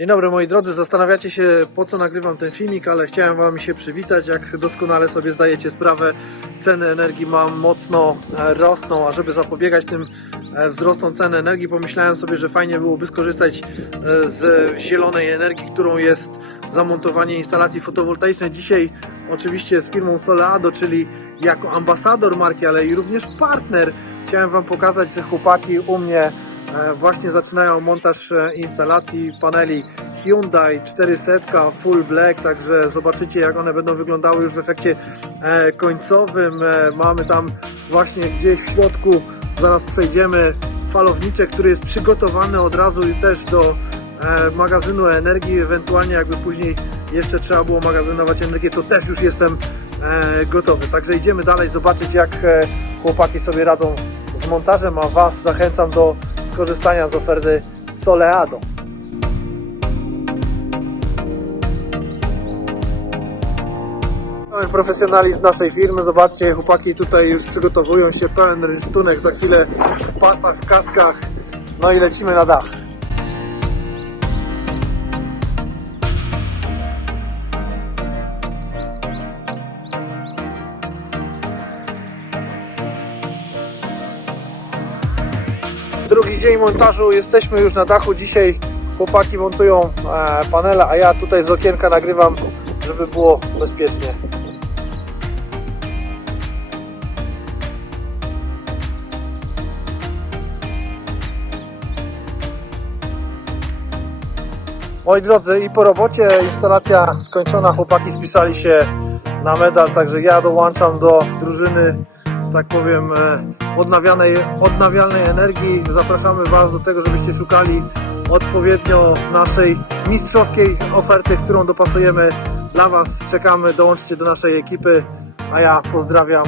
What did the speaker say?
Dzień dobry moi drodzy, zastanawiacie się po co nagrywam ten filmik, ale chciałem Wam się przywitać. Jak doskonale sobie zdajecie sprawę, ceny energii mam mocno e, rosną, a żeby zapobiegać tym e, wzrostom cen energii, pomyślałem sobie, że fajnie byłoby skorzystać e, z zielonej energii, którą jest zamontowanie instalacji fotowoltaicznej. Dzisiaj oczywiście z firmą Soleado, czyli jako ambasador marki, ale i również partner. Chciałem Wam pokazać, że chłopaki u mnie Właśnie zaczynają montaż e, instalacji paneli Hyundai 400 Full Black, także zobaczycie jak one będą wyglądały już w efekcie e, końcowym. E, Mamy tam właśnie gdzieś w środku, zaraz przejdziemy, falowniczek, który jest przygotowany od razu i też do e, magazynu energii, ewentualnie jakby później jeszcze trzeba było magazynować energię, to też już jestem e, gotowy. Także idziemy dalej zobaczyć jak e, chłopaki sobie radzą z montażem, a Was zachęcam do skorzystania z oferty Soleado. Mamy profesjonalizm naszej firmy, zobaczcie, chłopaki tutaj już przygotowują się, pełen rynsztunek, za chwilę w pasach, w kaskach, no i lecimy na dach. Drugi dzień montażu, jesteśmy już na dachu. Dzisiaj chłopaki montują e, panele, a ja tutaj z okienka nagrywam, żeby było bezpiecznie. Moi drodzy, i po robocie instalacja skończona, chłopaki spisali się na medal, także ja dołączam do drużyny, że tak powiem, odnawialnej, odnawialnej energii. Zapraszamy Was do tego, żebyście szukali odpowiednio naszej mistrzowskiej oferty, którą dopasujemy dla Was. Czekamy, dołączcie do naszej ekipy, a ja pozdrawiam